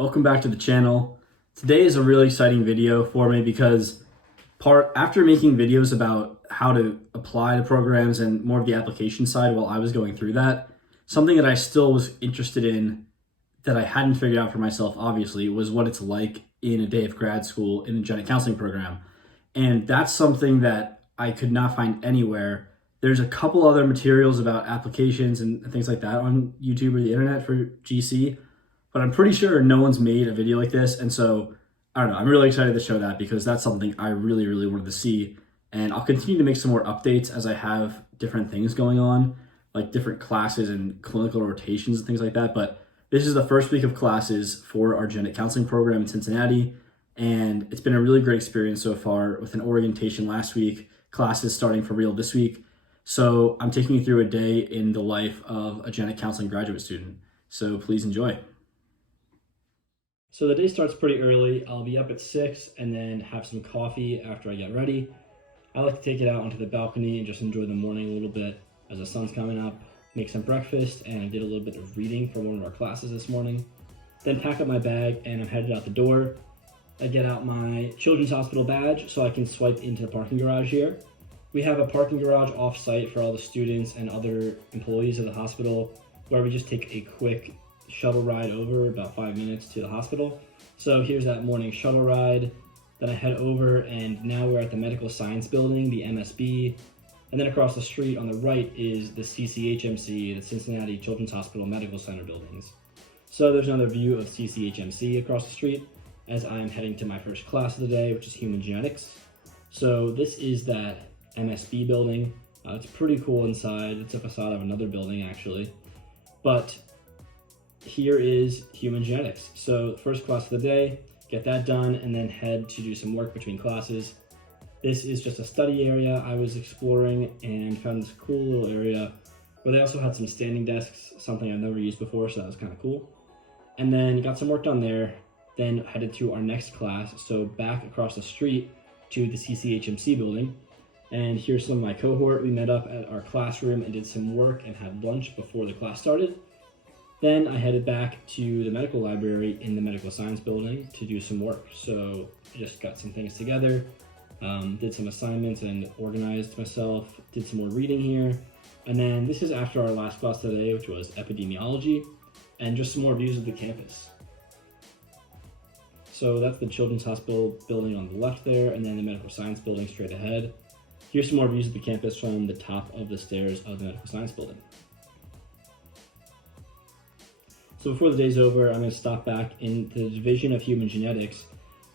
welcome back to the channel. Today is a really exciting video for me because after making videos about how to apply to programs and more of the application side while I was going through that, something that I still was interested in that I hadn't figured out for myself, obviously, was what it's like in a day of grad school in a genetic counseling program. And that's something that I could not find anywhere. There's a couple other materials about applications and things like that on YouTube or the internet for GC, but I'm pretty sure no one's made a video like this. And so, I don't know, I'm really excited to show that because that's something I really wanted to see. And I'll continue to make some more updates as I have different things going on, like different classes and clinical rotations and things like that. But this is the first week of classes for our genetic counseling program in Cincinnati. And it's been a really great experience so far with an orientation last week, classes starting for real this week. So I'm taking you through a day in the life of a genetic counseling graduate student. So please enjoy. So the day starts pretty early. I'll be up at 6 and then have some coffee after I get ready. I like to take it out onto the balcony and just enjoy the morning a little bit as the sun's coming up, make some breakfast, and I did a little bit of reading for one of our classes this morning. Then pack up my bag and I'm headed out the door. I get out my Children's Hospital badge so I can swipe into the parking garage here. We have a parking garage off-site for all the students and other employees of the hospital where we just take a quick shuttle ride over, about 5 minutes to the hospital. So here's that morning shuttle ride. Then I head over and now we're at the Medical Science Building, the MSB. And then across the street on the right is the CCHMC, the Cincinnati Children's Hospital Medical Center buildings. So there's another view of CCHMC across the street as I'm heading to my first class of the day, which is human genetics. So this is that MSB building. It's pretty cool inside. It's a facade of another building actually. But here is human genetics. So first class of the day, get that done and then head to do some work between classes. This is just a study area I was exploring and found this cool little area where they also had some standing desks, something I've never used before, so that was kind of cool. And then got some work done there, then headed to our next class, so back across the street to the CCHMC building. And here's some of my cohort. We met up at our classroom and did some work and had lunch before the class started. Then I headed back to the medical library in the medical science building to do some work. So I just got some things together, did some assignments and organized myself, did some more reading here. And then this is after our last class today, which was epidemiology, and just some more views of the campus. So that's the Children's Hospital building on the left there, and then the medical science building straight ahead. Here's some more views of the campus from the top of the stairs of the medical science building. So before the day's over, I'm going to stop back in the Division of Human Genetics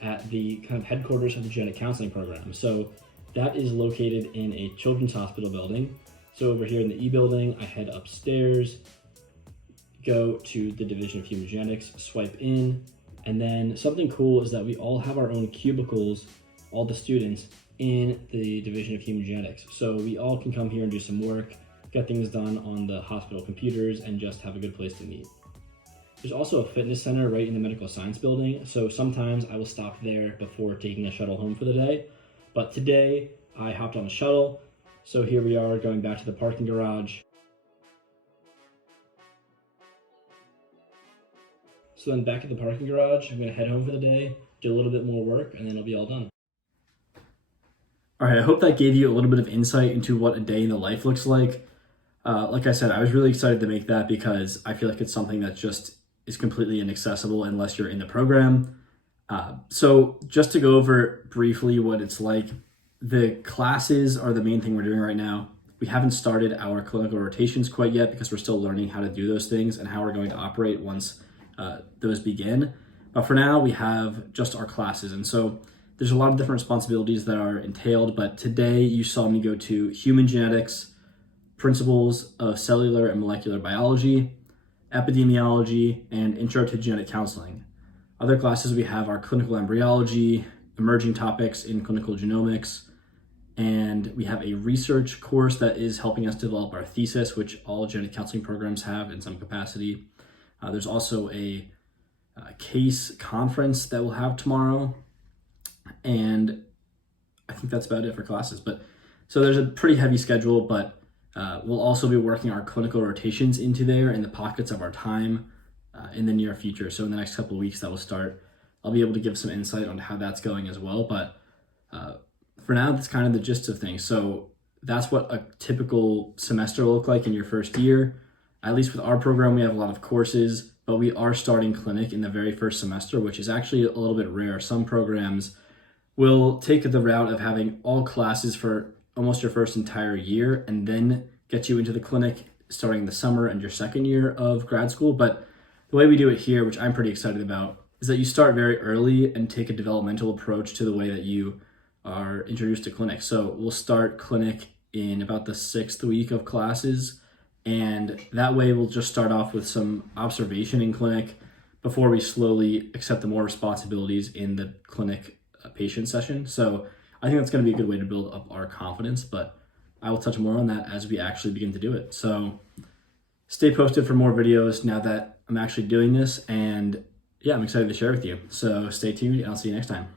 at the kind of headquarters of the genetic counseling program. So that is located in a children's hospital building. So over here in the E building, I head upstairs, go to the Division of Human Genetics, swipe in, and then something cool is that we all have our own cubicles, all the students, in the Division of Human Genetics. So we all can come here and do some work, get things done on the hospital computers, and just have a good place to meet. There's also a fitness center right in the medical science building, so sometimes I will stop there before taking a shuttle home for the day. But today, I hopped on a shuttle, so here we are going back to the parking garage. So then back at the parking garage, I'm going to head home for the day, do a little bit more work, and then I'll be all done. All right, I hope that gave you a little bit of insight into what a day in the life looks like. Like I said, I was really excited to make that because I feel like it's something that just is completely inaccessible unless you're in the program. So just to go over briefly what it's like, the classes are the main thing we're doing right now. We haven't started our clinical rotations quite yet because we're still learning how to do those things and how we're going to operate once those begin. But for now, we have just our classes. And so there's a lot of different responsibilities that are entailed, but today you saw me go to human genetics, principles of cellular and molecular biology, epidemiology, and intro to genetic counseling. Other classes we have are clinical embryology, emerging topics in clinical genomics, and we have a research course that is helping us develop our thesis, which all genetic counseling programs have in some capacity. There's also a case conference that we'll have tomorrow, and I think that's about it for classes. But so there's a pretty heavy schedule, but we'll also be working our clinical rotations into there in the pockets of our time. in the near future. So in the next couple of weeks that will start, I'll be able to give some insight on how that's going as well. But for now, that's kind of the gist of things. So that's what a typical semester will look like in your first year. At least with our program, we have a lot of courses, but we are starting clinic in the very first semester, which is actually a little bit rare. Some programs will take the route of having all classes for almost your first entire year and then get you into the clinic starting the summer and your second year of grad school. But the way we do it here, which I'm pretty excited about, is that you start very early and take a developmental approach to the way that you are introduced to clinic. So we'll start clinic in about the 6th week of classes, and that way we'll just start off with some observation in clinic before we slowly accept the more responsibilities in the clinic patient session. So I think that's going to be a good way to build up our confidence, but I will touch more on that as we actually begin to do it. So stay posted for more videos now that I'm actually doing this, and yeah, I'm excited to share with you. So stay tuned and I'll see you next time.